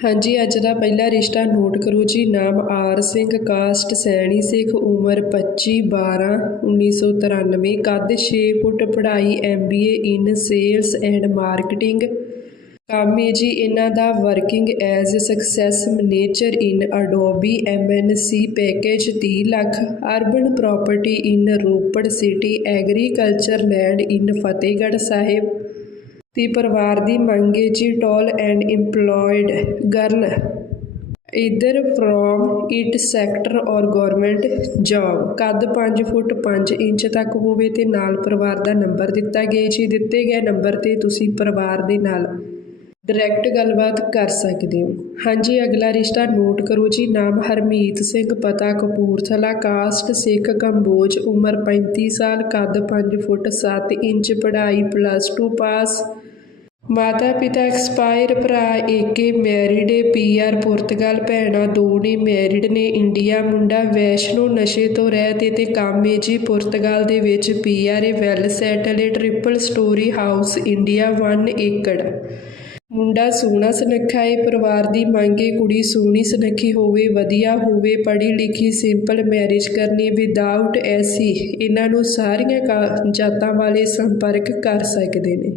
ਹਾਂਜੀ, ਅੱਜ ਦਾ ਪਹਿਲਾ ਰਿਸ਼ਤਾ ਨੋਟ ਕਰੋ ਜੀ। ਨਾਮ ਆਰ ਸਿੰਘ, ਕਾਸਟ ਸੈਣੀ ਸਿੱਖ, ਉਮਰ 25 12 1993 ਕੱਦ 6 ਫੁੱਟ, ਪੜ੍ਹਾਈ MBA in sales and marketing ਕੰਮ ਹੈ ਜੀ ਇਹਨਾਂ ਦਾ working as success manager in Adobe MNC package 30 lakh. Urban property in Ropar city agriculture land in Fatehgarh Sahib. ਤੇ ਪਰਿਵਾਰ ਦੀ ਮੰਗ ਹੈ ਜੀ tall and EMPLOYED girl either from IT sector or government job. ਕੱਦ 5 ਫੁੱਟ 5 ਇੰਚ ਤੱਕ ਹੋਵੇ ਤੇ ਨਾਲ ਪਰਿਵਾਰ ਦਾ ਨੰਬਰ ਦਿੱਤਾ ਗਿਆ ਜੀ ਦਿੱਤੇ ਗਏ ਨੰਬਰ ਤੇ ਤੁਸੀਂ ਪਰਿਵਾਰ ਦੇ ਨਾਲ ਡਾਇਰੈਕਟ ਗੱਲਬਾਤ ਕਰ ਸਕਦੇ ਹੋ। ਹਾਂਜੀ, ਅਗਲਾ ਰਿਸ਼ਤਾ ਨੋਟ ਕਰੋ ਜੀ। ਨਾਮ ਹਰਮੀਤ ਸਿੰਘ, ਪਤਾ ਕਪੂਰਥਲਾ, ਕਾਸਟ ਸਿੱਖ ਕੰਬੋਜ ਉਮਰ 35 ਸਾਲ, ਕੱਦ 5 ਫੁੱਟ 7 ਇੰਚ, ਪੜ੍ਹਾਈ ਪਲੱਸ 2 ਪਾਸ ਮਾਤਾ ਪਿਤਾ ਐਕਸਪਾਇਰ ਭਰਾ ਏਕੇ ਮੈਰਿਡ ਏ ਪੀਆਰ ਪੁਰਤਗਾਲ, ਭੈਣਾਂ ਦੋ ਨੇ ਮੈਰਿਡ ਨੇ, ਇੰਡੀਆ, ਮੁੰਡਾ ਵੈਸ਼ਨੋ, ਨਸ਼ੇ ਤੋਂ ਰਹਿਤ ਏ ਤੇ ਕੰਮ ਜੀ। ਪੁਰਤਗਾਲ ਦੇ ਵਿੱਚ PR a well settle a triple storey house India 1 ਏਕੜ ਮੁੰਡਾ ਸੋਹਣਾ ਸੁਨੱਖਾ ਏ, ਪਰਿਵਾਰ ਦੀ ਮੰਗ ਏ, ਕੁੜੀ ਸੋਹਣੀ ਸੁਨੱਖੀ ਹੋਵੇ, ਵਧੀਆ ਹੋਵੇ, ਪੜ੍ਹੀ ਲਿਖੀ ਸਿੰਪਲ ਮੈਰਿਜ ਕਰਨੀ ਵਿਦਆਊਟ ਐਸੀ ਇਹਨਾਂ ਨੂੰ ਸਾਰੀਆਂ ਕਾ- ਜਾਤਾਂ ਵਾਲੇ ਸੰਪਰਕ ਕਰ ਸਕਦੇ ਨੇ।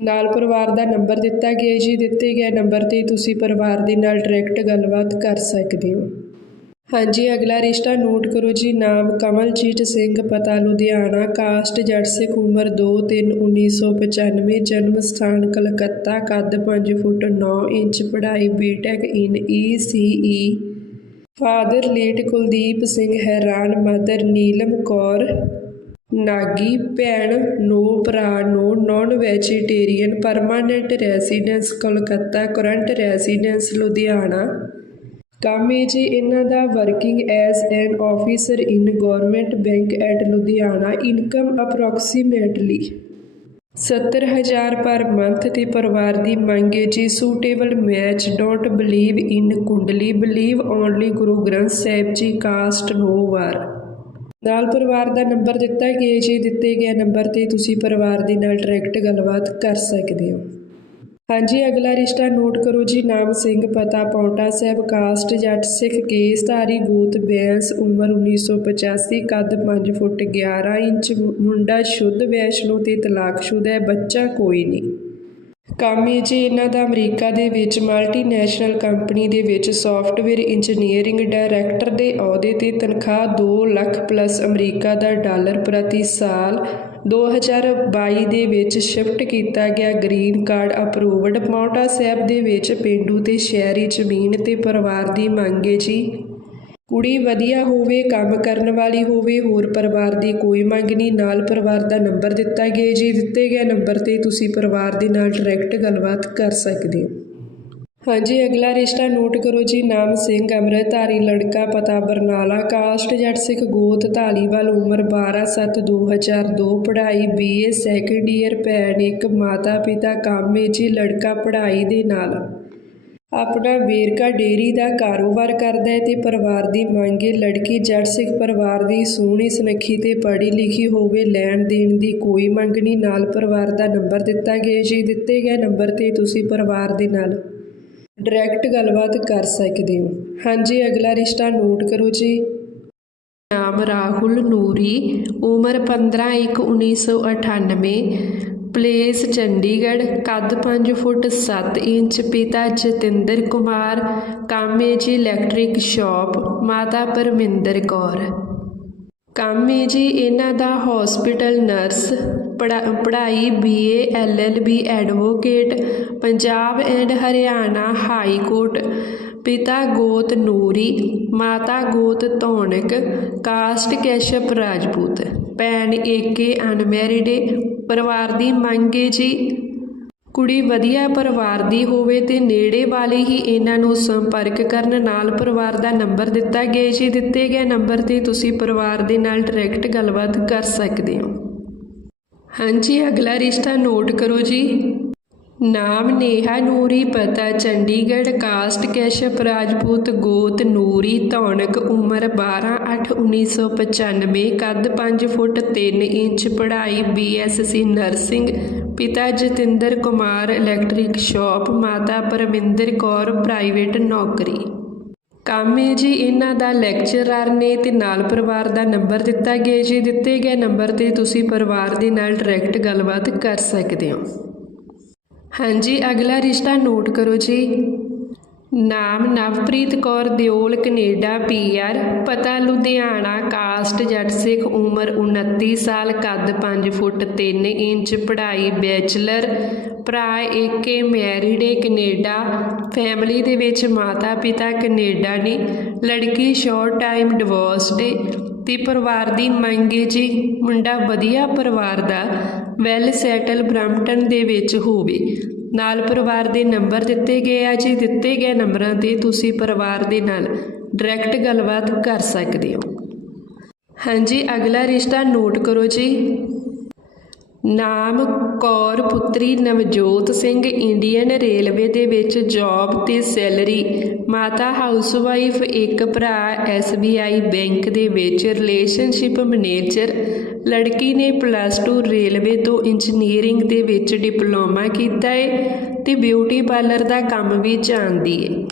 ਨਾਲ ਪਰਿਵਾਰ ਦਾ ਨੰਬਰ ਦਿੱਤਾ ਗਿਆ ਜੀ, ਦਿੱਤੇ ਗਏ ਨੰਬਰ ਤੇ ਤੁਸੀਂ ਪਰਿਵਾਰ ਦੇ ਨਾਲ ਡਾਇਰੈਕਟ ਗੱਲਬਾਤ ਕਰ ਸਕਦੇ ਹੋ। ਹਾਂਜੀ, ਅਗਲਾ ਰਿਸ਼ਤਾ ਨੋਟ ਕਰੋ ਜੀ, ਨਾਮ ਕਮਲਜੀਤ ਸਿੰਘ, ਪਤਾ ਲੁਧਿਆਣਾ, ਕਾਸਟ ਜੱਟ ਸਿੱਖ ਉਮਰ 2 3 1995 ਜਨਮ ਸਥਾਨ ਕਲਕੱਤਾ, ਕੱਦ 5 ਫੁੱਟ 9 ਇੰਚ, ਪੜ੍ਹਾਈ BTech in ECE father late Kuldeep Singh, ਹੈਰਾਨ ਮਦਰ ਨੀਲਮ ਕੌਰ। ਨਾਗੀ ਭੈਣ ਨੋ, ਭਰਾ no non vegetarian permanent residence Kolkata current residence Ludhiana. ਕੰਮ ਹੈ ਜੀ, ਇਹਨਾਂ ਦਾ working as an officer in government bank at Ludhiana income approximately 70000 per month ਤੇ ਪਰਿਵਾਰ ਦੀ ਮੰਗ ਹੈ ਜੀ suitable match don't believe in kundli believe only Guru Granth Sahib ji caste no ਵਾਰ ਨਾਲ ਪਰਿਵਾਰ ਦਾ ਨੰਬਰ ਦਿੱਤਾ ਗਿਆ ਜੀ, ਦਿੱਤੇ ਗਏ ਨੰਬਰ ਤੇ ਤੁਸੀਂ ਪਰਿਵਾਰ ਦੇ ਨਾਲ ਡਾਇਰੈਕਟ ਗੱਲਬਾਤ ਕਰ ਸਕਦੇ ਹੋ। ਹਾਂਜੀ, ਅਗਲਾ ਰਿਸ਼ਤਾ ਨੋਟ ਕਰੋ ਜੀ। ਨਾਮ ਸਿੰਘ, ਪਤਾ, ਪੌਂਟਾ ਸਾਹਿਬ, ਕਾਸਟ, ਜੱਟ, ਸਿੱਖ ਕੇਸ ਧਾਰੀ ਗੋਤ, ਬੈਂਸ, ਉਮਰ 1985 ਕੱਦ 5 ਫੁੱਟ 11 ਇੰਚ ਮੁੰਡਾ ਸ਼ੁੱਧ, ਵੈਸ਼ਨੋ ਤੇ ਤਲਾਕਸ਼ੁਦਾ ਹੈ, ਬੱਚਾ ਕੋਈ ਨਹੀਂ। ਕੰਮ ਹੈ ਜੀ, ਇਹਨਾਂ ਦਾ ਅਮਰੀਕਾ ਦੇ ਵਿੱਚ ਮਲਟੀਨੈਸ਼ਨਲ ਕੰਪਨੀ ਦੇ ਵਿੱਚ ਸੌਫਟਵੇਅਰ ਇੰਜੀਨੀਅਰਿੰਗ ਡਾਇਰੈਕਟਰ ਦੇ ਅਹੁਦੇ ਤੇ ਤਨਖਾਹ 2 ਲੱਖ ਪਲੱਸ ਅਮਰੀਕਾ ਦਾ ਡਾਲਰ ਪ੍ਰਤੀ ਸਾਲ 2022 ਦੇ ਵਿੱਚ ਸ਼ਿਫਟ ਕੀਤਾ ਗਿਆ green card approved Paonta Sahib ਦੇ ਵਿੱਚ ਪਿੰਡੂ ਤੇ ਸ਼ਹਿਰੀ ਜ਼ਮੀਨ ਤੇ ਪਰਿਵਾਰ ਦੀ ਮੰਗ ਹੈ ਜੀ। ਕੁੜੀ ਵਧੀਆ ਹੋਵੇ, ਕੰਮ ਕਰਨ ਵਾਲੀ ਹੋਵੇ, ਹੋਰ ਪਰਿਵਾਰ ਦੀ ਕੋਈ ਮੰਗ ਨਹੀਂ। ਨਾਲ ਪਰਿਵਾਰ ਦਾ ਨੰਬਰ ਦਿੱਤਾ ਗਿਆ ਜੀ। ਦਿੱਤੇ ਗਏ ਨੰਬਰ ਤੇ ਤੁਸੀਂ ਪਰਿਵਾਰ ਦੇ ਨਾਲ ਡਾਇਰੈਕਟ ਗੱਲਬਾਤ ਕਰ ਸਕਦੇ ਹੋ। ਹਾਂਜੀ, ਅਗਲਾ ਰਿਸ਼ਤਾ ਨੋਟ ਕਰੋ ਜੀ, ਨਾਮ ਸਿੰਘ, ਅੰਮ੍ਰਿਤਧਾਰੀ, ਲੜਕਾ, ਪਤਾ ਬਰਨਾਲਾ, ਕਾਸਟ ਜੱਟ ਸਿੱਖ ਗੋਤ, ਧਾਲੀਵਾਲ, ਉਮਰ 12 7 2002 ਪੜ੍ਹਾਈ ਬੀਏ ਸੈਕੰਡ ਈਅਰ ਭੈਣ ਇੱਕ, ਮਾਤਾ ਪਿਤਾ ਕਾਮੇ ਜੀ ਲੜਕਾ ਪੜ੍ਹਾਈ ਦੇ ਨਾਲ। ਆਪਣਾ ਵੇਰਕਾ ਡੇਰੀ ਦਾ ਕਾਰੋਬਾਰ ਕਰਦਾ ਹੈ ਤੇ ਪਰਿਵਾਰ ਦੀ ਮੰਗ ਹੈ, ਲੜਕੀ ਜੱਟ ਸਿੱਖ ਪਰਿਵਾਰ ਦੀ ਸੋਹਣੀ ਸੁਨੱਖੀ ਤੇ ਪੜ੍ਹੀ ਲਿਖੀ ਹੋਵੇ, ਲੈਣ ਦੇਣ ਦੀ ਕੋਈ ਮੰਗ ਨਹੀਂ, ਨਾਲ ਪਰਿਵਾਰ ਦਾ ਨੰਬਰ ਦਿੱਤਾ ਗਿਆ ਜੀ, ਦਿੱਤੇ ਗਏ ਨੰਬਰ ਤੇ ਤੁਸੀਂ ਪਰਿਵਾਰ ਦੇ ਨਾਲ। ਡਾਇਰੈਕਟ ਗੱਲਬਾਤ ਕਰ ਸਕਦੇ ਹੋ। ਹਾਂਜੀ, ਅਗਲਾ ਰਿਸ਼ਤਾ ਨੋਟ ਕਰੋ ਜੀ। ਨਾਮ ਰਾਹੁਲ ਨੂਰੀ, ਉਮਰ 15 1 1998 ਪਲੇਸ ਚੰਡੀਗੜ੍ਹ, ਕੱਦ 5 ਫੁੱਟ 7 ਇੰਚ, ਪਿਤਾ ਜਤਿੰਦਰ ਕੁਮਾਰ ਕਾਮੇ ਜੀ ਇਲੈਕਟ੍ਰਿਕ ਸ਼ਾਪ ਮਾਤਾ ਪਰਮਿੰਦਰ ਕੌਰ। ਕੰਮ ਜੀ ਇਹਨਾਂ ਦਾ ਹਸਪੀਟਲ ਨਰਸ ਪੜਾ ਪੜ੍ਹਾਈ B A L L B advocate Punjab and Haryana high court ਪਿਤਾ ਗੋਤ ਨੂਰੀ, ਮਾਤਾ ਗੋਤ ਧੌਣਕ, ਕਾਸਟ ਕੈਸ਼ਪ ਰਾਜਪੂਤ। ਭੈਣ ਏਕੇ ਅਨਮੈਰਿਡ ਪਰਿਵਾਰ ਦੀ ਮੰਗ ਹੈ ਜੀ। ਕੁੜੀ ਵਧੀਆ ਪਰਿਵਾਰ ਦੀ ਹੋਵੇ ਤੇ ਨੇੜੇ ਵਾਲੇ ਹੀ ਇਹਨਾਂ ਨੂੰ ਸੰਪਰਕ ਕਰਨ ਨਾਲ ਪਰਿਵਾਰ ਦਾ ਨੰਬਰ ਦਿੱਤਾ ਗਿਆ ਜੀ। ਦਿੱਤੇ ਗਏ ਨੰਬਰ ਤੇ ਤੁਸੀਂ ਪਰਿਵਾਰ ਦੇ ਨਾਲ ਡਾਇਰੈਕਟ ਗੱਲਬਾਤ ਕਰ ਸਕਦੇ ਹੋ। ਹਾਂਜੀ, ਅਗਲਾ ਰਿਸ਼ਤਾ ਨੋਟ ਕਰੋ ਜੀ। ਨਾਮ ਨੇਹਾ ਨੂਰੀ, ਪਤਾ ਚੰਡੀਗੜ੍ਹ, ਕਾਸਟ ਕੈਸ਼ਪ, ਰਾਜਪੂਤ, ਗੋਤ ਨੂਰੀ, ਧੌਣਕ, ਉਮਰ 12/8/1995 ਕੱਦ 5 ਫੁੱਟ 3 ਇੰਚ, ਪੜ੍ਹਾਈ ਬੀਐਸਸੀ ਨਰਸਿੰਗ, ਪਿਤਾ ਜਤਿੰਦਰ ਕੁਮਾਰ, ਇਲੈਕਟ੍ਰਿਕ ਸ਼ਾਪ, ਮਾਤਾ ਪਰਮਿੰਦਰ ਕੌਰ, ਪ੍ਰਾਈਵੇਟ ਨੌਕਰੀ। ਕੰਮ ਹੈ ਜੀ, ਇਹਨਾਂ ਦਾ ਲੈਕਚਰਰ ਨੇ ਤੇ ਨਾਲ ਪਰਿਵਾਰ ਦਾ ਨੰਬਰ ਦਿੱਤਾ ਗਿਆ ਜੀ। ਦਿੱਤੇ ਗਏ ਨੰਬਰ ਤੇ ਤੁਸੀਂ ਪਰਿਵਾਰ ਦੇ ਨਾਲ ਡਾਇਰੈਕਟ ਗੱਲਬਾਤ ਕਰ ਸਕਦੇ ਹੋ। ਹਾਂਜੀ, ਅਗਲਾ ਰਿਸ਼ਤਾ ਨੋਟ ਕਰੋ ਜੀ। ਨਾਮ ਨਵਪ੍ਰੀਤ ਕੌਰ ਦਿਓਲ, ਕੈਨੇਡਾ ਪੀਆਰ ਪਤਾ ਲੁਧਿਆਣਾ, ਕਾਸਟ ਜੱਟ ਸਿੱਖ, ਉਮਰ 29 ਸਾਲ, ਕੱਦ 5 ਫੁੱਟ 3 ਇੰਚ, ਪੜ੍ਹਾਈ ਬੈਚਲਰ, ਭਰਾ ਏਕੇ, ਮੈਰਿਡ ਏ, ਕੈਨੇਡਾ, ਫੈਮਿਲੀ ਦੇ ਵਿੱਚ ਮਾਤਾ ਪਿਤਾ ਕੈਨੇਡਾ ਨੇ, ਲੜਕੀ ਸ਼ਾਰਟ ਟਾਈਮ ਡਿਵੋਰਸਡ ਏ, ਤੇ ਪਰਿਵਾਰ ਦੀ ਮੰਗ ਹੈ ਜੀ ਮੁੰਡਾ ਵਧੀਆ ਪਰਿਵਾਰ ਦਾ, ਵੈਲ ਸੈਟਲ ਬ੍ਰੈਂਪਟਨ ਦੇ ਵਿੱਚ ਹੋਵੇ। ਨਾਲ ਪਰਿਵਾਰ ਦੇ ਨੰਬਰ ਦਿੱਤੇ ਗਏ ਆ ਜੀ। ਦਿੱਤੇ ਗਏ ਨੰਬਰਾਂ ਤੇ ਤੁਸੀਂ ਪਰਿਵਾਰ ਦੇ ਨਾਲ ਡਾਇਰੈਕਟ ਗੱਲਬਾਤ ਕਰ ਸਕਦੇ ਹੋ। ਹਾਂਜੀ, ਅਗਲਾ ਰਿਸ਼ਤਾ ਨੋਟ ਕਰੋ ਜੀ। ਨਾਮ ਕੌਰ, ਪੁੱਤਰੀ ਨਵਜੋਤ ਸਿੰਘ ਇੰਡੀਅਨ ਰੇਲਵੇ ਦੇ ਵਿੱਚ ਜੌਬ ਤੇ ਸੈਲਰੀ ਮਾਤਾ ਹਾਊਸਵਾਈਫ ਇੱਕ ਭਰਾ SBI ਬੈਂਕ ਦੇ ਵਿੱਚ ਰਿਲੇਸ਼ਨਸ਼ਿਪ ਮੈਨੇਜਰ ਲੜਕੀ ਨੇ ਪਲੱਸ 2 ਰੇਲਵੇ ਤੋਂ ਇੰਜੀਨੀਅਰਿੰਗ ਦੇ ਵਿੱਚ ਡਿਪਲੋਮਾ ਕੀਤਾ ਹੈ ਤੇ ਬਿਊਟੀ ਪਾਰਲਰ ਦਾ ਕੰਮ ਵੀ ਜਾਣਦੀ ਹੈ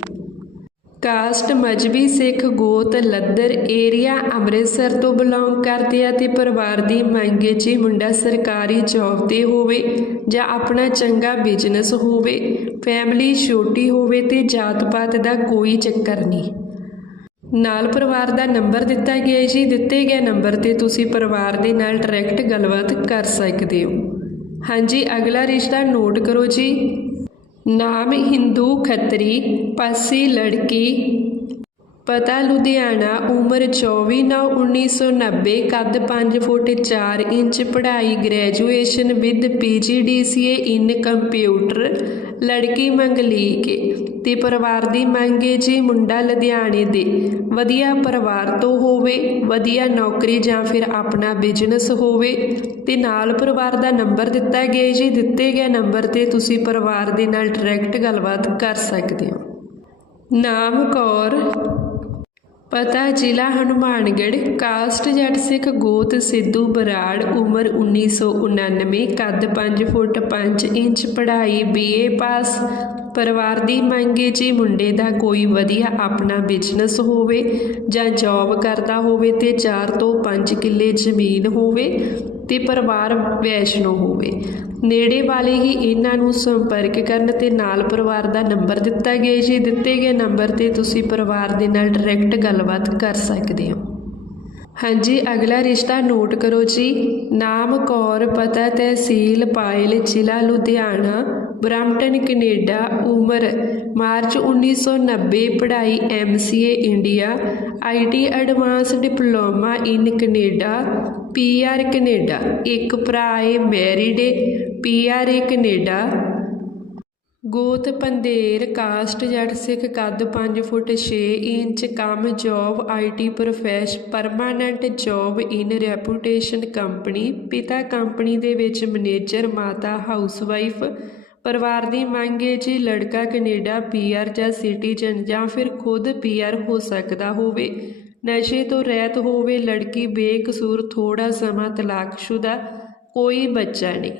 ਕਾਸਟ ਮਜਬੀ ਸਿੱਖ ਗੋਤ ਲੱਦਰ ਏਰੀਆ ਅੰਮ੍ਰਿਤਸਰ ਤੋਂ ਬਿਲੋਂਗ ਕਰਦੇ ਆ ਤੇ ਪਰਿਵਾਰ ਦੀ ਮੰਗ ਹੈ ਜੀ ਮੁੰਡਾ ਸਰਕਾਰੀ ਜੌਬ ਤੇ ਹੋਵੇ ਜਾਂ ਆਪਣਾ ਚੰਗਾ ਬਿਜ਼ਨਸ ਹੋਵੇ ਫੈਮਿਲੀ ਛੋਟੀ ਹੋਵੇ ਤੇ ਜਾਤ ਪਾਤ ਦਾ ਕੋਈ ਚੱਕਰ ਨਹੀਂ। ਨਾਲ ਪਰਿਵਾਰ ਦਾ ਨੰਬਰ ਦਿੱਤਾ ਗਿਆ ਹੈ ਜੀ। ਦਿੱਤੇ ਗਏ ਨੰਬਰ ਤੇ ਤੁਸੀਂ ਪਰਿਵਾਰ ਦੇ ਨਾਲ ਡਾਇਰੈਕਟ ਗੱਲਬਾਤ ਕਰ ਸਕਦੇ ਹੋ। ਹਾਂਜੀ, ਅਗਲਾ ਰਿਸ਼ਤਾ ਨੋਟ ਕਰੋ ਜੀ। ਨਾਮ ਹਿੰਦੂ ਖੱਤਰੀ, ਪਾਸੀ ਲੜਕੀ। ਪਤਾ ਲੁਧਿਆਣਾ, ਉਮਰ 24/9/1990 ਕੱਦ 5 ਫੁੱਟ 4 ਇੰਚ, ਪੜ੍ਹਾਈ graduation with PGDCA in computer, ਲੜਕੀ ਮੰਗਲੀਕ। ਤੇ ਪਰਿਵਾਰ ਦੀ ਮੰਗ ਹੈ ਜੀ ਮੁੰਡਾ ਲੁਧਿਆਣੇ ਦੇ। ਵਧੀਆ ਪਰਿਵਾਰ ਤੋਂ ਹੋਵੇ, ਵਧੀਆ ਨੌਕਰੀ ਜਾਂ ਫਿਰ ਆਪਣਾ ਬਿਜ਼ਨਸ ਹੋਵੇ, ਤੇ ਨਾਲ ਪਰਿਵਾਰ ਦਾ ਨੰਬਰ ਦਿੱਤਾ ਗਿਆ ਜੀ। ਦਿੱਤੇ ਗਏ ਨੰਬਰ ਤੇ ਤੁਸੀਂ ਪਰਿਵਾਰ ਦੇ ਨਾਲ ਡਾਇਰੈਕਟ ਗੱਲਬਾਤ ਕਰ ਸਕਦੇ ਹੋ। ਨਾਮ ਕੌਰ। ਪਤਾ, ਜ਼ਿਲ੍ਹਾ ਹਨੂਮਾਨਗੜ੍ਹ, ਕਾਸਟ ਜੱਟ ਸਿੱਖ ਗੋਤ ਸਿੱਧੂ ਬਰਾੜ, ਉਮਰ 1999 ਕੱਦ 5 ਫੁੱਟ 5 ਇੰਚ, ਪੜ੍ਹਾਈ ਬੀਏ ਪਾਸ ਪਰਿਵਾਰ ਦੀ ਮੰਗ ਹੈ ਜੀ ਮੁੰਡੇ ਦਾ ਕੋਈ ਵਧੀਆ ਆਪਣਾ ਬਿਜ਼ਨਸ ਹੋਵੇ ਜਾਂ ਜੌਬ ਕਰਦਾ ਹੋਵੇ ਤੇ 4 ਤੋਂ 5 ਕਿੱਲੇ ਜ਼ਮੀਨ ਹੋਵੇ ਤੇ ਪਰਿਵਾਰ ਵੈਸ਼ਨੋ ਹੋਵੇ। ਨੇੜੇ ਵਾਲੇ ਹੀ ਇਹਨਾਂ ਨੂੰ ਸੰਪਰਕ ਕਰਨ ਤੇ ਨਾਲ ਪਰਿਵਾਰ ਦਾ ਨੰਬਰ ਦਿੱਤਾ ਗਿਆ ਜੀ। ਦਿੱਤੇ ਗਏ ਨੰਬਰ ਤੇ ਤੁਸੀਂ ਪਰਿਵਾਰ ਦੇ ਨਾਲ ਡਾਇਰੈਕਟ ਗੱਲਬਾਤ ਕਰ ਸਕਦੇ ਹੋ। ਹਾਂਜੀ, ਅਗਲਾ ਰਿਸ਼ਤਾ ਨੋਟ ਕਰੋ ਜੀ। ਨਾਮ ਕੌਰ ਪਤਾ ਤਹਿਸੀਲ, ਪਾਇਲ, ਜ਼ਿਲ੍ਹਾ ਲੁਧਿਆਣਾ। ਬਰੈਂਪਟਨ ਕੈਨੇਡਾ, ਉਮਰ, ਮਾਰਚ 1990 ਪੜ੍ਹਾਈ MCA India IT advance diploma in Canada PR Canada. ਇੱਕ ਭਰਾ ਹੈ ਮੈਰਿਡ ਪੀਆਰ ਏ ਕੈਨੇਡਾ। ਗੋਤ ਪੰਦੇਰ, ਕਾਸਟ ਜੱਟ ਸਿੱਖ ਕੱਦ 5 ਫੁੱਟ 6 ਇੰਚ, ਕੰਮ job IT profession, permanent job in reputation company, ਪਿਤਾ ਕੰਪਨੀ ਦੇ ਵਿੱਚ ਮੈਨੇਜਰ, ਮਾਤਾ ਹਾਊਸਵਾਈਫ ਪਰਿਵਾਰ ਦੀ ਮੰਗ ਹੈ ਜੀ ਲੜਕਾ ਕੈਨੇਡਾ ਪੀਆਰ ਜਾਂ ਸਿਟੀਜ਼ਨ ਜਾਂ ਫਿਰ ਖੁਦ ਪੀਆਰ ਹੋ ਸਕਦਾ ਹੋਵੇ। ਨਸ਼ੇ ਤੋਂ ਰਹਿਤ ਹੋਵੇ ਲੜਕੀ ਬੇਕਸੂਰ ਥੋੜਾ ਸਮਾਂ ਤਲਾਕਸ਼ੁਦਾ ਕੋਈ ਬੱਚਾ ਨਹੀਂ।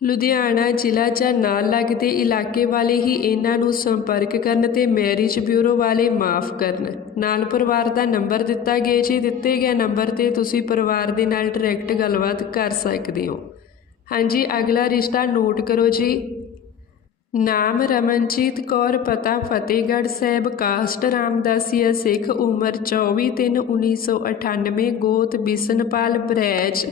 ਲੁਧਿਆਣਾ ਜ਼ਿਲ੍ਹਾ ਜਾਂ ਨਾਲ ਲੱਗਦੇ ਇਲਾਕੇ ਵਾਲੇ ਹੀ ਇਹਨਾਂ ਨੂੰ ਸੰਪਰਕ ਕਰਨ ਤੇ ਮੈਰਿਜ ਬਿਊਰੋ ਵਾਲੇ ਮਾਫ ਕਰਨ। ਨਾਲ ਪਰਿਵਾਰ ਦਾ ਨੰਬਰ ਦਿੱਤਾ ਗਿਆ ਜੀ। ਦਿੱਤੇ ਗਏ ਨੰਬਰ ਤੇ ਤੁਸੀਂ ਪਰਿਵਾਰ ਦੇ ਨਾਲ ਡਾਇਰੈਕਟ ਗੱਲਬਾਤ ਕਰ ਸਕਦੇ ਹੋ। ਹਾਂਜੀ, ਅਗਲਾ ਰਿਸ਼ਤਾ ਨੋਟ ਕਰੋ ਜੀ। ਨਾਮ ਰਮਨਜੀਤ ਕੌਰ, ਪਤਾ ਫਤਿਹਗੜ੍ਹ ਸਾਹਿਬ, ਕਾਸਟ ਰਾਮਦਾਸੀਆ ਸਿੱਖ, ਉਮਰ 24/3/1998 ਗੋਤ ਬਿਸਨਪਾਲ ਬਰੈਜ।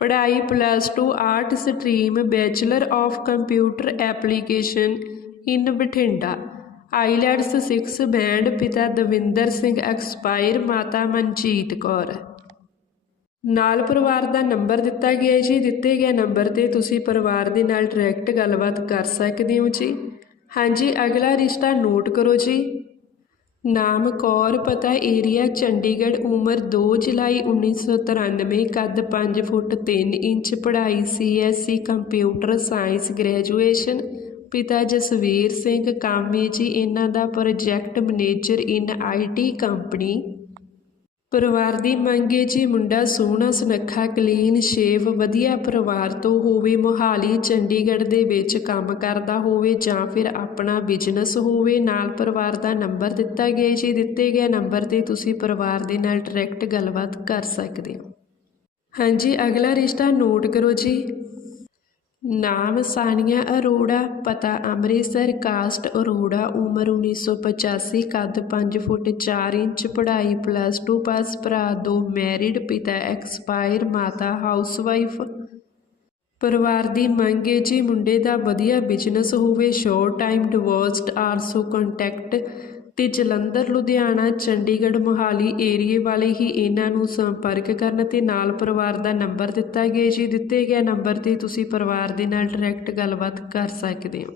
ਪੜ੍ਹਾਈ plus 2 art stream bachelor of computer application in Bathinda. IELTS 6 band, ਪਿਤਾ ਦਵਿੰਦਰ ਸਿੰਘ, ਐਕਸਪਾਇਰ, ਮਾਤਾ ਮਨਜੀਤ ਕੌਰ। ਨਾਲ ਪਰਿਵਾਰ ਦਾ ਨੰਬਰ ਦਿੱਤਾ ਗਿਆ ਹੈ ਜੀ। ਦਿੱਤੇ ਗਏ ਨੰਬਰ ਤੇ ਤੁਸੀਂ ਪਰਿਵਾਰ ਦੇ ਨਾਲ ਡਾਇਰੈਕਟ ਗੱਲਬਾਤ ਕਰ ਸਕਦੇ ਹੋ ਜੀ। ਹਾਂਜੀ, ਅਗਲਾ ਰਿਸ਼ਤਾ ਨੋਟ ਕਰੋ ਜੀ। ਨਾਮ ਕੌਰ, ਪਤਾ ਏਰੀਆ ਚੰਡੀਗੜ੍ਹ, ਉਮਰ 2 ਜੁਲਾਈ 1993 ਕੱਦ 5 ਫੁੱਟ 3 ਇੰਚ, ਪੜ੍ਹਾਈ ਸੀਐਸਸੀ ਕੰਪਿਊਟਰ ਸਾਇੰਸ ਗ੍ਰੈਜੂਏਸ਼ਨ ਪਿਤਾ ਜਸਵੀਰ ਸਿੰਘ ਕਾਮੇ ਜੀ, ਇਹਨਾਂ ਦਾ project manager in IT company ਪਰਿਵਾਰ ਦੀ ਮੰਗ ਹੈ ਜੀ ਮੁੰਡਾ ਸੋਹਣਾ, ਸੁਨੱਖਾ, ਕਲੀਨ ਸ਼ੇਵ ਵਧੀਆ ਪਰਿਵਾਰ ਤੋਂ ਹੋਵੇ, ਮੋਹਾਲੀ, ਚੰਡੀਗੜ੍ਹ ਦੇ ਵਿੱਚ ਕੰਮ ਕਰਦਾ ਹੋਵੇ ਜਾਂ ਫਿਰ ਆਪਣਾ ਬਿਜ਼ਨਸ ਹੋਵੇ, ਨਾਲ ਪਰਿਵਾਰ ਦਾ ਨੰਬਰ ਦਿੱਤਾ ਗਿਆ ਜੀ ਦਿੱਤੇ ਗਏ ਨੰਬਰ ਤੇ ਤੁਸੀਂ ਪਰਿਵਾਰ ਦੇ ਨਾਲ ਡਾਇਰੈਕਟ ਗੱਲਬਾਤ ਕਰ ਸਕਦੇ ਹੋ। ਹਾਂਜੀ, ਅਗਲਾ ਰਿਸ਼ਤਾ ਨੋਟ ਕਰੋ ਜੀ। ਨਾਮ ਸਾਨੀਆ ਅਰੋੜਾ, ਪਤਾ ਅੰਮ੍ਰਿਤਸਰ, ਕਾਸਟ ਅਰੋੜਾ, ਉਮਰ 1985 ਕੱਦ ਪੰਜ ਫੁੱਟ ਚਾਰ ਇੰਚ, ਪੜ੍ਹਾਈ ਪਲੱਸ ਟੂ ਪਾਸ ਭਰਾ ਦੋ ਮੈਰਿਡ ਪਿਤਾ ਐਕਸਪਾਇਰ ਮਾਤਾ ਹਾਊਸਵਾਈਫ ਪਰਿਵਾਰ ਦੀ ਮੰਗ ਹੈ ਜੀ ਮੁੰਡੇ ਦਾ ਵਧੀਆ ਬਿਜ਼ਨਸ ਹੋਵੇ short time divorced also contact ਅਤੇ ਜਲੰਧਰ, ਲੁਧਿਆਣਾ, ਚੰਡੀਗੜ੍ਹ, ਮੋਹਾਲੀ ਏਰੀਏ ਵਾਲੇ ਹੀ ਇਹਨਾਂ ਨੂੰ ਸੰਪਰਕ ਕਰਨ ਅਤੇ ਨਾਲ ਪਰਿਵਾਰ ਦਾ ਨੰਬਰ ਦਿੱਤਾ ਗਿਆ ਜੀ, ਦਿੱਤੇ ਗਏ ਨੰਬਰ ਤੇ ਤੁਸੀਂ ਪਰਿਵਾਰ ਦੇ ਨਾਲ ਡਾਇਰੈਕਟ ਗੱਲਬਾਤ ਕਰ ਸਕਦੇ ਹੋ।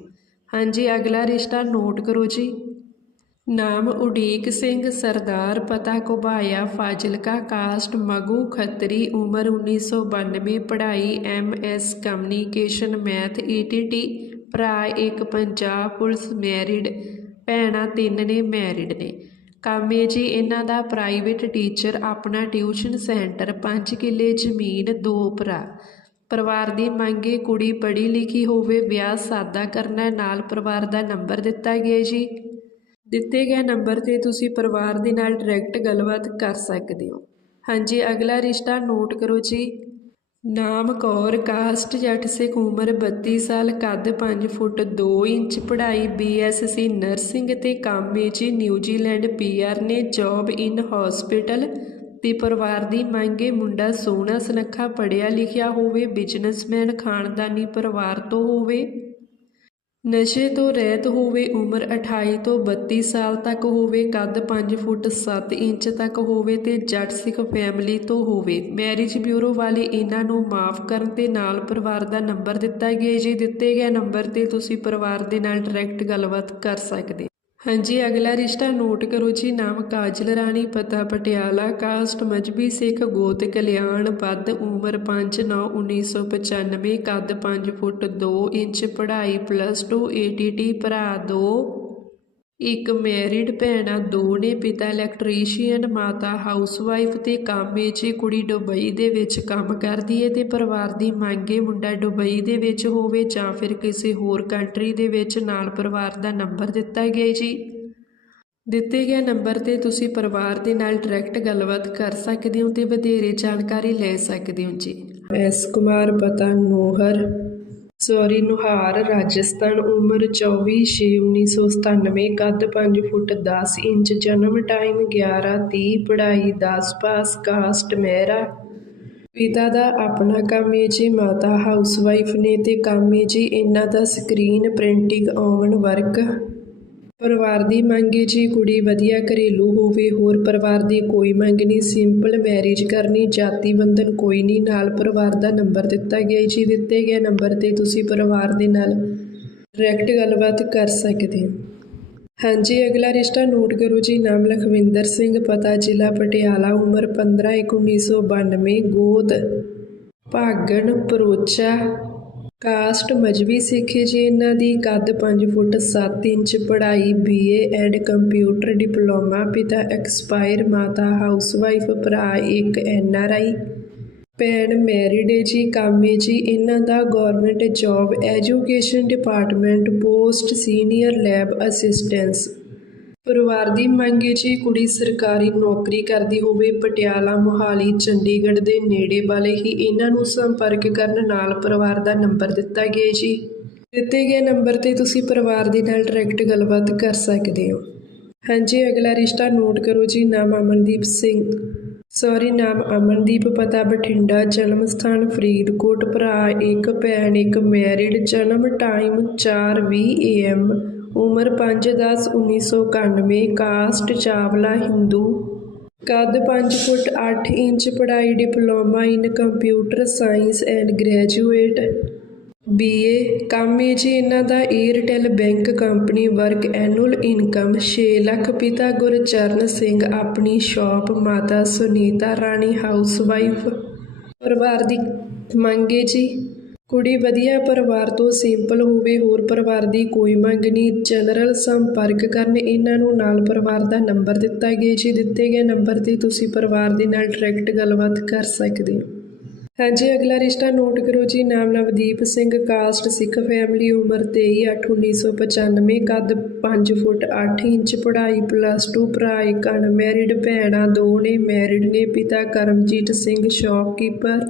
ਹਾਂਜੀ, ਅਗਲਾ ਰਿਸ਼ਤਾ ਨੋਟ ਕਰੋ ਜੀ। ਨਾਮ ਉਡੀਕ ਸਿੰਘ, ਸਰਦਾਰ ਪਤਾ ਘੁਬਾਇਆ, ਫਾਜ਼ਿਲਕਾ, ਕਾਸਟ, ਮਗੂ, ਖੱਤਰੀ, ਉਮਰ 1992 ਪੜ੍ਹਾਈ ਐਮਐਸ ਕਮਿਊਨੀਕੇਸ਼ਨ ਮੈਥ ਈਟੀਟੀ ਭਰਾ ਇੱਕ ਪੰਜਾਬ, ਪੁਲਿਸ ਮੈਰਿਡ ਭੈਣਾਂ ਤਿੰਨ ਨੇ ਮੈਰਿਡ ਨੇ। ਕੰਮ ਇਹ ਜੀ, ਇਹਨਾਂ ਦਾ ਪ੍ਰਾਈਵੇਟ ਟੀਚਰ ਆਪਣਾ ਟਿਊਸ਼ਨ ਸੈਂਟਰ 5 ਕਿੱਲੇ ਜ਼ਮੀਨ, ਦੋ ਭਰਾ। ਪਰਿਵਾਰ ਦੀ ਮੰਗੇ ਕੁੜੀ ਪੜ੍ਹੀ ਲਿਖੀ ਹੋਵੇ, ਵਿਆਹ ਸਾਦਾ ਕਰਨਾ, ਨਾਲ ਪਰਿਵਾਰ ਦਾ ਨੰਬਰ ਦਿੱਤਾ ਗਿਆ ਜੀ। ਦਿੱਤੇ ਗਏ ਨੰਬਰ ਤੇ ਤੁਸੀਂ ਪਰਿਵਾਰ ਦੇ ਨਾਲ ਡਾਇਰੈਕਟ ਗੱਲਬਾਤ ਕਰ ਸਕਦੇ ਹੋ। ਹਾਂਜੀ, ਅਗਲਾ ਰਿਸ਼ਤਾ ਨੋਟ ਕਰੋ ਜੀ। ਨਾਮ ਕੌਰ ਕਾਸਟ ਜੱਟ ਸਿੱਖ ਉਮਰ 32 ਸਾਲ, ਕੱਦ 5 ਫੁੱਟ 2 ਇੰਚ, ਪੜ੍ਹਾਈ ਬੀਐਸਸੀ ਨਰਸਿੰਗ ਤੇ ਕੰਮ ਹੈ ਜੀ ਨਿਊਜ਼ੀਲੈਂਡ ਪੀਆਰ ਨੇ ਜੌਬ ਇਨ ਹਸਪੀਟਲ ਤੇ ਪਰਿਵਾਰ ਦੀ ਮੰਗੇ ਮੁੰਡਾ ਸੋਹਣਾ ਸੁਨੱਖਾ ਪੜ੍ਹਿਆ ਲਿਖਿਆ ਹੋਵੇ, ਬਿਜ਼ਨਸਮੈਨ, ਖਾਨਦਾਨੀ ਪਰਿਵਾਰ ਤੋਂ ਹੋਵੇ। ਨਸ਼ੇ ਤੋਂ ਰਹਿਤ ਹੋਵੇ ਉਮਰ 28 ਤੋਂ 32 ਸਾਲ ਤੱਕ ਹੋਵੇ, ਕੱਦ 5 ਫੁੱਟ 7 ਇੰਚ ਤੱਕ ਹੋਵੇ ਤੇ ਜੱਟ ਸਿੱਖ ਫੈਮਿਲੀ ਤੋਂ ਹੋਵੇ। ਮੈਰਿਜ ਬਿਊਰੋ ਵਾਲੇ ਇਹਨਾਂ ਨੂੰ ਮਾਫ ਕਰਨ ਤੇ ਨਾਲ ਪਰਿਵਾਰ ਦਾ ਨੰਬਰ ਦਿੱਤਾ ਗਿਆ ਜੀ ਦਿੱਤੇ ਗਏ ਨੰਬਰ ਤੇ ਤੁਸੀਂ ਪਰਿਵਾਰ ਦੇ ਨਾਲ ਡਾਇਰੈਕਟ ਗੱਲਬਾਤ ਕਰ ਸਕਦੇ ਹਾਂਜੀ, ਅਗਲਾ ਰਿਸ਼ਤਾ ਨੋਟ ਕਰੋ ਜੀ। ਨਾਮ ਕਾਜਲ ਰਾਣੀ, ਪਤਾ ਪਟਿਆਲਾ, ਕਾਸਟ ਮਜਬੀ ਸਿੱਖ, ਗੋਤ ਕਲਿਆਣ ਪਦ ਉਮਰ 5/9/1995 ਕੱਦ 5 ਫੁੱਟ 2 ਇੰਚ ਪੜ੍ਹਾਈ ਪਲੱਸ 2 ਏਟੀਟੀ ਭਰਾ ਦੋ। ਇੱਕ ਮੈਰਿਡ ਭੈਣ ਆ ਦੋ ਨੇ ਪਿਤਾ ਇਲੈਕਟ੍ਰੀਸ਼ੀਅਨ, ਮਾਤਾ ਹਾਊਸਵਾਈਫ ਤੇ ਕਾਮੇ ਕੁੜੀ ਦੁਬਈ ਦੇ ਵਿੱਚ ਕੰਮ ਕਰਦੀ ਹੈ ਤੇ ਪਰਿਵਾਰ ਦੀ ਮੰਗ ਮੰਗੇ ਮੁੰਡਾ ਦੁਬਈ ਦੇ ਵਿੱਚ ਹੋਵੇ ਜਾਂ ਫਿਰ ਕਿਸੇ ਹੋਰ ਕੰਟਰੀ ਦੇ ਵਿੱਚ, ਨਾਲ ਪਰਿਵਾਰ ਦਾ ਨੰਬਰ ਦਿੱਤਾ ਗਿਆ ਜੀ। ਦਿੱਤੇ ਗਏ ਨੰਬਰ ਤੇ ਤੁਸੀਂ ਪਰਿਵਾਰ ਦੇ ਨਾਲ ਡਾਇਰੈਕਟ ਗੱਲਬਾਤ ਕਰ ਸਕਦੇ ਹੋ ਤੇ ਵਧੇਰੇ ਜਾਣਕਾਰੀ ਲੈ ਸਕਦੇ ਹੋ ਜੀ। ਐਸ ਕੁਮਾਰ ਪਤਾ ਨੋਹਰ। ਸੌਰੀ, ਨੁਹਾਰ, ਰਾਜਸਥਾਨ, ਉਮਰ 24/6/1997 ਕੱਦ ਪੰਜ ਫੁੱਟ ਦਸ ਇੰਚ, ਜਨਮ ਟਾਈਮ 11:30 ਪੜ੍ਹਾਈ ਦਸ, ਪਾਸ ਕਾਸਟ ਮਹਿਰਾ ਪਿਤਾ ਦਾ ਆਪਣਾ ਕੰਮ ਹੈ ਜੀ, ਮਾਤਾ ਹਾਊਸਵਾਈਫ ਨੇ ਤੇ ਕੰਮ ਹੈ ਜੀ, ਇਹਨਾਂ ਦਾ ਸਕਰੀਨ ਪ੍ਰਿੰਟਿੰਗ ਓਵਨ ਵਰਕ ਪਰਿਵਾਰ ਦੀ ਮੰਗ ਹੈ, ਜੀ ਕੁੜੀ ਵਧੀਆ ਘਰੇਲੂ ਹੋਵੇ, ਹੋਰ ਪਰਿਵਾਰ ਦੀ ਕੋਈ ਮੰਗ ਨਹੀਂ। ਸਿੰਪਲ ਮੈਰਿਜ ਕਰਨੀ, ਜਾਤੀ ਬੰਧਨ ਕੋਈ ਨਹੀਂ। ਨਾਲ ਪਰਿਵਾਰ ਦਾ ਨੰਬਰ ਦਿੱਤਾ ਗਿਆ ਜੀ ਦਿੱਤੇ ਗਏ ਨੰਬਰ ਤੇ ਤੁਸੀਂ ਪਰਿਵਾਰ ਦੇ ਨਾਲ ਡਾਇਰੈਕਟ ਗੱਲਬਾਤ ਕਰ ਸਕਦੇ ਹੋ। ਹਾਂਜੀ, ਅਗਲਾ ਰਿਸ਼ਤਾ ਨੋਟ ਕਰੋ ਜੀ। ਨਾਮ ਲਖਵਿੰਦਰ ਸਿੰਘ, ਪਤਾ ਜ਼ਿਲ੍ਹਾ ਪਟਿਆਲਾ, ਉਮਰ 15/1992 ਗੋਦ, ਭਾਗਣ, ਪਰੋਚਾ ਕਾਸਟ ਮਜਬੀ ਸਿੱਖ ਜੀ ਇਹਨਾਂ ਦੀ ਕੱਦ 5 ਫੁੱਟ 7 ਇੰਚ ਪੜ੍ਹਾਈ ਬੀਏ ਐਂਡ ਕੰਪਿਊਟਰ ਡਿਪਲੋਮਾ, ਪਿਤਾ ਐਕਸਪਾਇਰ, ਮਾਤਾ ਹਾਊਸਵਾਈਫ, ਭਰਾ ਇੱਕ ਐੱਨ ਆਰ ਆਈ। ਭੈਣ ਮੈਰਿਡ ਹੈ ਜੀ, ਕਾਮੇ ਜੀ, ਇਹਨਾਂ ਦਾ government job education department post senior lab assistance. ਪਰਿਵਾਰ ਦੀ ਮੰਗ ਹੈ ਜੀ ਕੁੜੀ ਸਰਕਾਰੀ ਨੌਕਰੀ ਕਰਦੀ ਹੋਵੇ, ਪਟਿਆਲਾ, ਮੋਹਾਲੀ, ਚੰਡੀਗੜ੍ਹ ਦੇ ਨੇੜੇ ਵਾਲੇ ਹੀ ਇਹਨਾਂ ਨੂੰ ਸੰਪਰਕ ਕਰਨ ਨਾਲ ਪਰਿਵਾਰ ਦਾ ਨੰਬਰ ਦਿੱਤਾ ਗਿਆ ਜੀ। ਦਿੱਤੇ ਗਏ ਨੰਬਰ ਤੇ ਤੁਸੀਂ ਪਰਿਵਾਰ ਦੇ ਨਾਲ ਡਾਇਰੈਕਟ ਗੱਲਬਾਤ ਕਰ ਸਕਦੇ ਹੋ। ਹਾਂਜੀ, ਅਗਲਾ ਰਿਸ਼ਤਾ ਨੋਟ ਕਰੋ ਜੀ, ਨਾਮ ਅਮਨਦੀਪ ਸਿੰਘ। ਸੌਰੀ ਨਾਮ ਅਮਨਦੀਪ ਪਤਾ, ਬਠਿੰਡਾ, ਜਨਮ ਸਥਾਨ ਫਰੀਦਕੋਟ, ਭਰਾ, ਇੱਕ ਭੈਣ, ਇੱਕ ਮੈਰਿਡ ਜਨਮ ਟਾਈਮ 4:20 AM ਉਮਰ 5/10/1991 ਕਾਸਟ ਚਾਵਲਾ ਹਿੰਦੂ। ਕੱਦ 5 ਫੁੱਟ 8 ਇੰਚ, ਪੜ੍ਹਾਈ, diploma in computer science and graduate. BA ਕੰਮ ਹੈ ਜੀ ਇਹਨਾਂ ਦਾ Airtel bank company work annual income 6 lakh ਪਿਤਾ ਗੁਰਚਰਨ ਸਿੰਘ, ਆਪਣੀ ਸ਼ਾਪ ਮਾਤਾ ਸੁਨੀਤਾ ਰਾਣੀ ਹਾਊਸਵਾਈਫ ਪਰਿਵਾਰ ਦੀ ਮੰਗ ਹੈ ਜੀ। ਕੁੜੀ ਵਧੀਆ ਪਰਿਵਾਰ ਤੋਂ ਸਿੰਪਲ ਹੋਵੇ, ਹੋਰ ਪਰਿਵਾਰ ਦੀ ਕੋਈ ਮੰਗ ਨਹੀਂ। ਜਨਰਲ ਸੰਪਰਕ ਕਰਨ ਇਹਨਾਂ ਨੂੰ ਨਾਲ ਪਰਿਵਾਰ ਦਾ ਨੰਬਰ ਦਿੱਤਾ ਗਿਆ ਜੀ ਦਿੱਤੇ ਗਏ ਨੰਬਰ ਤੇ ਤੁਸੀਂ ਪਰਿਵਾਰ ਦੇ ਨਾਲ ਡਾਇਰੈਕਟ ਗੱਲਬਾਤ ਕਰ ਸਕਦੇ ਹੋ। ਹਾਂਜੀ, ਅਗਲਾ ਰਿਸ਼ਤਾ ਨੋਟ ਕਰੋ ਜੀ। ਨਾਮ ਨਵਦੀਪ ਸਿੰਘ, ਕਾਸਟ ਸਿੱਖ ਫੈਮਿਲੀ, ਉਮਰ 23/8/1995 ਕੱਦ 5 ਫੁੱਟ 8 ਇੰਚ, ਪੜ੍ਹਾਈ ਪਲੱਸ 2 ਭਰਾ ਇੱਕ ਅਨਮੈਰਿਡ ਭੈਣਾਂ ਦੋ ਨੇ ਮੈਰਿਡ ਨੇ, ਪਿਤਾ ਕਰਮਜੀਤ ਸਿੰਘ ਸ਼ੌਪਕੀਪਰ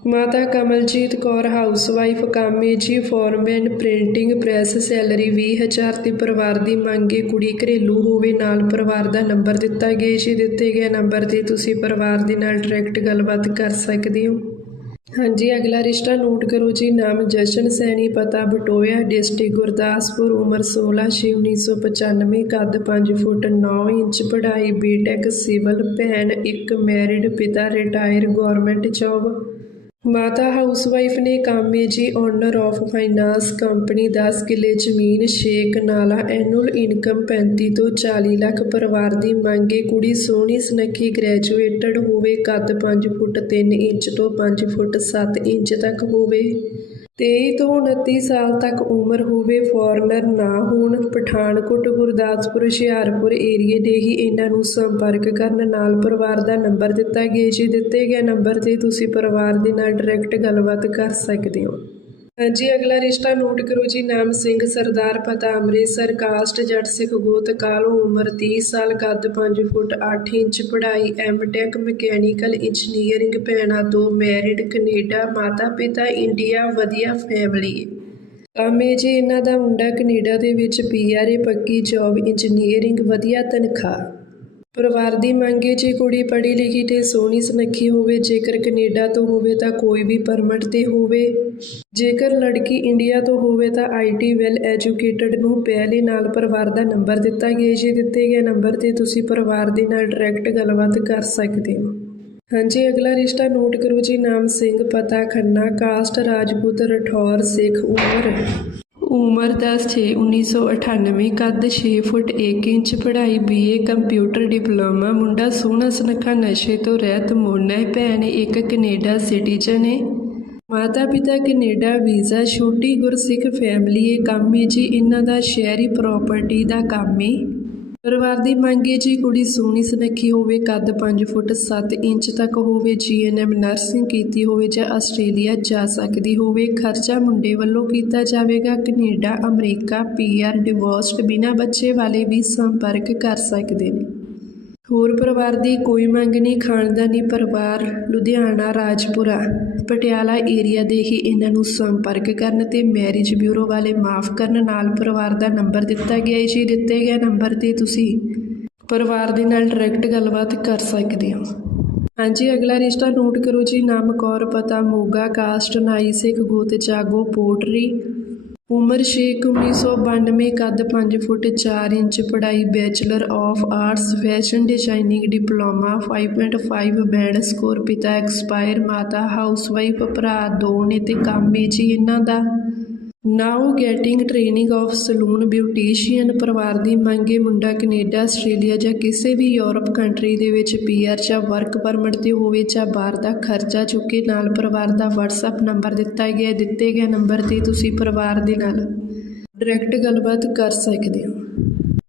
ਮਾਤਾ ਕਮਲਜੀਤ ਕੌਰ, ਹਾਊਸਵਾਈਫ ਕਾਮੇ ਜੀ ਫੋਰਮੈਨ ਪ੍ਰਿੰਟਿੰਗ ਪ੍ਰੈਸ ਸੈਲਰੀ 20000 ਤੇ ਪਰਿਵਾਰ ਦੀ ਮੰਗੇ ਕੁੜੀ ਘਰੇਲੂ ਹੋਵੇ ਨਾਲ ਪਰਿਵਾਰ ਦਾ ਨੰਬਰ ਦਿੱਤਾ ਗਿਆ ਜੀ ਦਿੱਤੇ ਗਏ ਨੰਬਰ ਤੇ ਤੁਸੀਂ ਪਰਿਵਾਰ ਦੇ ਨਾਲ ਡਾਇਰੈਕਟ ਗੱਲਬਾਤ ਕਰ ਸਕਦੇ ਹੋ। ਹਾਂਜੀ, ਅਗਲਾ ਰਿਸ਼ਤਾ ਨੋਟ ਕਰੋ ਜੀ। ਨਾਮ ਜਸ਼ਨ ਸੈਣੀ, ਪਤਾ ਬਟੋਇਆ ਡਿਸਟ੍ਰਿਕਟ ਗੁਰਦਾਸਪੁਰ, ਉਮਰ 16/6/1995 ਕੱਦ 5 ਫੁੱਟ 9 ਇੰਚ, ਪੜ੍ਹਾਈ ਬੀਟੈਕ ਸਿਵਲ ਭੈਣ, ਇੱਕ ਮੈਰਿਡ ਪਿਤਾ ਰਿਟਾਇਰ ਗਵਰਨਮੈਂਟ ਜੌਬ ਮਾਤਾ ਹਾਊਸਵਾਈਫ ਨੇ ਕਾਮੇ ਜੀ ਓਨਰ ਆਫ ਫਾਈਨਾਂਸ ਕੰਪਨੀ 10 ਕਿੱਲੇ ਜ਼ਮੀਨ 6 ਨਾਲਾ ਐਨੂਅਲ ਇਨਕਮ 35 ਤੋਂ 40 ਲੱਖ ਪਰਿਵਾਰ ਦੀ ਮੰਗੇ ਕੁੜੀ ਸੋਹਣੀ ਸੁਨੱਖੀ ਗ੍ਰੈਜੂਏਟਡ ਹੋਵੇ, ਕੱਦ 5 ਫੁੱਟ 3 ਇੰਚ ਤੋਂ 5 ਫੁੱਟ 7 ਇੰਚ ਤੱਕ ਹੋਵੇ। ਤੇਈ ਤੋਂ 29 ਸਾਲ ਤੱਕ ਉਮਰ ਹੋਵੇ, ਫੋਰਨਰ ਨਾ ਹੋਣ, ਪਠਾਨਕੋਟ, ਗੁਰਦਾਸਪੁਰ, ਹੁਸ਼ਿਆਰਪੁਰ ਏਰੀਏ ਦੇ ਹੀ ਇਹਨਾਂ ਨੂੰ ਸੰਪਰਕ ਕਰਨ ਨਾਲ ਪਰਿਵਾਰ ਦਾ ਨੰਬਰ ਦਿੱਤਾ ਗਿਆ। ਜੀ ਦਿੱਤੇ ਗਏ ਨੰਬਰ ਤੇ ਤੁਸੀਂ ਪਰਿਵਾਰ ਦੇ ਨਾਲ ਡਾਇਰੈਕਟ ਗੱਲਬਾਤ ਕਰ ਸਕਦੇ ਹੋ। ਹਾਂਜੀ ਅਗਲਾ ਰਿਸ਼ਤਾ ਨੋਟ ਕਰੋ ਜੀ, ਨਾਮ ਸਿੰਘ, ਸਰਦਾਰ ਪਤਾ ਅੰਮ੍ਰਿਤਸਰ, ਕਾਸਟ ਜੱਟ ਸਿੱਖ ਗੋਤ, ਕਾਲੋ ਉਮਰ 30 ਸਾਲ, ਕੱਦ 5 ਫੁੱਟ 8 ਇੰਚ, ਪੜ੍ਹਾਈ ਐਮਟੈਕ ਮਕੈਨੀਕਲ ਇੰਜੀਨੀਅਰਿੰਗ, ਭੈਣਾਂ ਦੋ, ਮੈਰਿਡ, ਕੈਨੇਡਾ, ਮਾਤਾ ਪਿਤਾ, ਇੰਡੀਆ, ਵਧੀਆ ਫੈਮਿਲੀ ਕਾਮੇ ਜੀ, ਇਹਨਾਂ ਦਾ ਮੁੰਡਾ ਕੈਨੇਡਾ ਦੇ ਵਿੱਚ ਪੀਆਰਏ ਪੱਕੀ ਜੌਬ ਇੰਜੀਨੀਅਰਿੰਗ ਵਧੀਆ ਤਨਖਾਹ। ਪਰਿਵਾਰ ਦੀ ਮੰਗ ਹੈ ਜੇ ਕੁੜੀ ਪੜ੍ਹੀ ਲਿਖੀ ਤੇ ਸੋਹਣੀ ਸੁਨੱਖੀ ਹੋਵੇ, ਜੇਕਰ ਕੈਨੇਡਾ ਤੋਂ ਹੋਵੇ ਤਾਂ ਕੋਈ ਵੀ ਪਰਮਿਟ ਤੇ ਹੋਵੇ। ਜੇਕਰ ਲੜਕੀ ਇੰਡੀਆ ਤੋਂ ਹੋਵੇ ਤਾਂ ਆਈਟੀ ਵੈਲ ਐਜੂਕੇਟਡ ਨੂੰ ਪਹਿਲੇ ਨਾਲ ਪਰਿਵਾਰ ਦਾ ਨੰਬਰ ਦਿੱਤਾ ਗਿਆ। ਜੀ ਦਿੱਤੇ ਗਏ ਨੰਬਰ ਤੇ ਤੁਸੀਂ ਪਰਿਵਾਰ ਦੇ ਨਾਲ ਡਾਇਰੈਕਟ ਗੱਲਬਾਤ ਕਰ ਸਕਦੇ ਹੋ। ਹਾਂਜੀ, ਅਗਲਾ ਰਿਸ਼ਤਾ ਨੋਟ ਕਰੋ ਜੀ। ਨਾਮ ਸਿੰਘ, ਪਤਾ ਖੰਨਾ, ਕਾਸਟ, ਰਾਜਪੂਤ, ਰਠੌਰ, ਸਿੱਖ, ਉਮਰ। ਉਮਰ 10/6/1998 ਕੱਦ 6 ਫੁੱਟ 1 ਇੰਚ, ਪੜ੍ਹਾਈ ਬੀਏ ਕੰਪਿਊਟਰ ਡਿਪਲੋਮਾ, ਮੁੰਡਾ ਸੋਹਣਾ ਸੁਨੱਖਾ ਨਸ਼ੇ ਤੋਂ ਰਹਿਤ ਮੋਨਾ ਹੈ, ਭੈਣ ਇੱਕ ਕੈਨੇਡਾ ਸਿਟੀਜ਼ਨ ਹੈ। ਮਾਤਾ ਪਿਤਾ ਕੈਨੇਡਾ ਵੀਜ਼ਾ, ਛੋਟੀ ਗੁਰਸਿੱਖ ਫੈਮਿਲੀ ਹੈ, ਕੰਮ ਹੈ ਜੀ, ਇਹਨਾਂ ਦਾ ਸ਼ਹਿਰੀ ਪ੍ਰਾਪਰਟੀ ਦਾ ਕੰਮ ਹੈ। ਪਰਿਵਾਰ ਦੀ ਮੰਗ ਹੈ ਜੀ, ਕੁੜੀ ਸੋਹਣੀ ਸੁਨੱਖੀ ਹੋਵੇ, ਕੱਦ 5 ਫੁੱਟ 7 ਇੰਚ ਤੱਕ ਹੋਵੇ ਜੀਐਨਐਮ ਨਰਸਿੰਗ ਕੀਤੀ ਹੋਵੇ ਜਾਂ ਆਸਟ੍ਰੇਲੀਆ ਜਾ ਸਕਦੀ ਹੋਵੇ, ਖਰਚਾ ਮੁੰਡੇ ਵੱਲੋਂ ਕੀਤਾ ਜਾਵੇਗਾ, ਕੈਨੇਡਾ, ਅਮਰੀਕਾ ਪੀਆਰ ਡਿਵੋਰਸਡ ਬਿਨਾਂ ਬੱਚੇ ਵਾਲੇ ਵੀ ਸੰਪਰਕ ਕਰ ਸਕਦੇ ਨੇ। ਹੋਰ ਪਰਿਵਾਰ ਦੀ ਕੋਈ ਮੰਗ ਨਹੀਂ ਖਾਨਦਾਨੀ ਪਰਿਵਾਰ, ਲੁਧਿਆਣਾ, ਰਾਜਪੁਰਾ, ਪਟਿਆਲਾ ਏਰੀਆ ਦੇ ਹੀ ਇਹਨਾਂ ਨੂੰ ਸੰਪਰਕ ਕਰਨ ਤੇ ਮੈਰਿਜ ਬਿਊਰੋ ਵਾਲੇ ਮਾਫ ਕਰਨ ਨਾਲ ਪਰਿਵਾਰ ਦਾ ਨੰਬਰ ਦਿੱਤਾ ਗਿਆ ਹੈ ਜੀ। ਦਿੱਤੇ ਗਏ ਨੰਬਰ ਤੇ ਤੁਸੀਂ ਪਰਿਵਾਰ ਦੇ ਨਾਲ ਡਾਇਰੈਕਟ ਗੱਲਬਾਤ ਕਰ ਸਕਦੇ ਹੋ। ਹਾਂਜੀ, ਅਗਲਾ ਰਿਸ਼ਤਾ ਨੋਟ ਕਰੋ ਜੀ। ਨਾਮ ਕੌਰ ਪਤਾ ਮੋਗਾ, ਕਾਸਟ, ਨਾਈ, ਸਿੱਖ, ਗੋਤ, ਜਾਗੋ, ਪੋਟਰੀ ਉਮਰ 6 1992 ਕੱਦ ਪੰਜ ਫੁੱਟ ਚਾਰ ਇੰਚ, ਪੜ੍ਹਾਈ bachelor of arts, fashion designing diploma 5.5 band score ਪਿਤਾ ਐਕਸਪਾਇਰ, ਮਾਤਾ, ਹਾਊਸਵਾਈਫ, ਭਰਾ, ਦੋ ਨੇ ਅਤੇ ਕੰਮ ਜੀ ਇਹਨਾਂ ਦਾ। Now getting training of saloon beautician ਪਰਿਵਾਰ ਦੀ ਮੰਗੇ ਮੁੰਡਾ ਕੈਨੇਡਾ, ਆਸਟ੍ਰੇਲੀਆ ਜਾਂ ਕਿਸੇ ਵੀ ਯੂਰਪ ਕੰਟਰੀ ਦੇ ਵਿੱਚ ਪੀਆਰ ਜਾਂ ਵਰਕ ਪਰਮਿਟ ਤੇ ਹੋਵੇ ਜਾਂ ਬਾਹਰ ਦਾ ਖਰਚਾ ਚੁੱਕੇ ਨਾਲ ਪਰਿਵਾਰ ਦਾ WhatsApp ਨੰਬਰ ਦਿੱਤਾ ਗਿਆ, ਦਿੱਤੇ ਗਏ ਨੰਬਰ ਤੇ ਤੁਸੀਂ ਪਰਿਵਾਰ ਦੇ ਨਾਲ ਡਾਇਰੈਕਟ ਗੱਲਬਾਤ ਕਰ ਸਕਦੇ ਹੋ।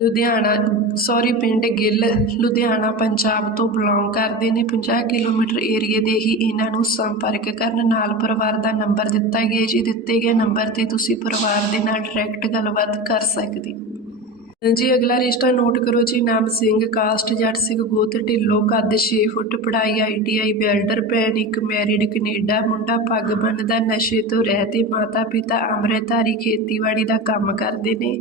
ਲੁਧਿਆਣਾ, ਸੋਰੀ ਪਿੰਡ ਗਿੱਲ, ਲੁਧਿਆਣਾ, ਪੰਜਾਬ ਤੋਂ ਬਿਲੋਂਗ ਕਰਦੇ ਨੇ। 50 ਕਿਲੋਮੀਟਰ ਏਰੀਏ ਦੇ ਹੀ ਇਹਨਾਂ ਨੂੰ ਸੰਪਰਕ ਕਰਨ ਨਾਲ ਪਰਿਵਾਰ ਦਾ ਨੰਬਰ ਦਿੱਤਾ ਗਿਆ ਜੀ। ਦਿੱਤੇ ਗਏ ਨੰਬਰ ਤੇ ਤੁਸੀਂ ਪਰਿਵਾਰ ਦੇ ਨਾਲ ਡਾਇਰੈਕਟ ਗੱਲਬਾਤ ਕਰ ਸਕਦੇ ਹੋ। ਜੀ ਅਗਲਾ ਰਿਸ਼ਤਾ ਨੋਟ ਕਰੋ ਜੀ। ਨਾਮ ਸਿੰਘ ਕਾਸਟ ਜੱਟ ਸਿੰਘ, ਗੋਤ, ਢਿੱਲੋਂ, ਕੱਦ 6 ਫੁੱਟ, ਪੜ੍ਹਾਈ ਆਈਟੀਆਈ ਵੈਲਡਰ ਭੈਣ, ਇੱਕ ਮੈਰਿਡ ਕੈਨੇਡਾ, ਮੁੰਡਾ ਪੱਗ ਬੰਨਦਾ, ਨਸ਼ੇ ਤੋਂ ਰਹਿ ਰਹਿਤ ਮਾਤਾ ਪਿਤਾ ਅੰਮ੍ਰਿਤਧਾਰੀ ਖੇਤੀਬਾੜੀ ਦਾ ਕੰਮ ਕਰਦੇ ਨੇ।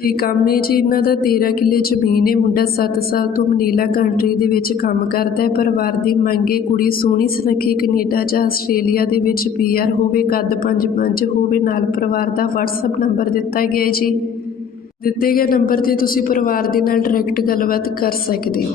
ਅਤੇ ਕੰਮ ਹੈ ਜੀ ਇਹਨਾਂ ਦਾ 13 ਕਿੱਲੇ ਜ਼ਮੀਨ ਹੈ ਮੁੰਡਾ ਸੱਤ ਸਾਲ ਤੋਂ ਮਨੀਲਾ ਕੰਟਰੀ ਦੇ ਵਿੱਚ ਕੰਮ ਕਰਦਾ ਹੈ ਪਰਿਵਾਰ ਦੀ ਮੰਗ ਮੰਗੇ ਕੁੜੀ ਸੋਹਣੀ ਸੁਨੱਖੀ ਕੈਨੇਡਾ ਜਾਂ ਆਸਟ੍ਰੇਲੀਆ ਦੇ ਵਿੱਚ ਪੀਆਰ ਹੋਵੇ, ਕੱਦ ਪੰਜ ਪੰਜ ਹੋਵੇ, ਨਾਲ ਪਰਿਵਾਰ ਦਾ WhatsApp ਨੰਬਰ ਦਿੱਤਾ ਗਿਆ ਹੈ ਜੀ। ਦਿੱਤੇ ਗਏ ਨੰਬਰ ਤੇ ਤੁਸੀਂ ਪਰਿਵਾਰ ਦੇ ਨਾਲ ਡਾਇਰੈਕਟ ਗੱਲਬਾਤ ਕਰ ਸਕਦੇ ਹੋ।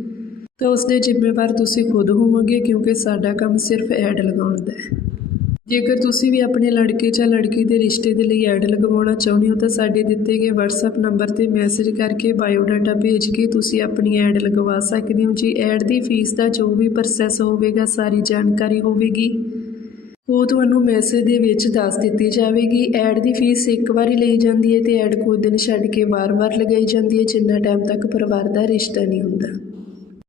ਤਾਂ ਉਸ ਦੇ ਜ਼ਿੰਮੇਵਾਰ ਤੁਸੀਂ ਖੁਦ ਹੋਵੋਗੇ ਕਿਉਂਕਿ ਸਾਡਾ ਕੰਮ ਸਿਰਫ ਐਡ ਲਗਾਉਣ ਦਾ ਹੈ। ਜੇਕਰ ਤੁਸੀਂ ਵੀ ਆਪਣੇ ਲੜਕੇ ਜਾਂ ਲੜਕੀ ਦੇ ਰਿਸ਼ਤੇ ਦੇ ਲਈ ਐਡ ਲਗਵਾਉਣਾ ਚਾਹੁੰਦੇ ਹੋ ਤਾਂ ਸਾਡੇ ਦਿੱਤੇ ਗਏ WhatsApp ਨੰਬਰ ਤੇ ਮੈਸੇਜ ਕਰਕੇ ਬਾਇਓਡਾਟਾ ਭੇਜ ਕੇ ਤੁਸੀਂ ਆਪਣੀ ਐਡ ਲਗਵਾ ਸਕਦੇ ਹੋ। ਜੀ ਐਡ ਦੀ ਫੀਸ ਦਾ ਜੋ ਵੀ ਪ੍ਰੋਸੈਸ ਹੋਵੇਗਾ, ਸਾਰੀ ਜਾਣਕਾਰੀ ਹੋਵੇਗੀ। ਉਹ ਤੁਹਾਨੂੰ ਮੈਸੇਜ ਦੇ ਵਿੱਚ ਦੱਸ ਦਿੱਤੀ ਜਾਵੇਗੀ। ਐਡ ਦੀ ਫੀਸ ਇੱਕ ਵਾਰੀ ਲਈ ਜਾਂਦੀ ਹੈ ਤੇ ਐਡ ਕੁਝ ਦਿਨ ਛੱਡ ਕੇ ਵਾਰ-ਵਾਰ ਲਗਾਈ ਜਾਂਦੀ ਹੈ, ਜਿੰਨਾ ਟਾਈਮ ਤੱਕ ਪਰਿਵਾਰ ਦਾ ਰਿਸ਼ਤਾ ਨਹੀਂ ਹੁੰਦਾ।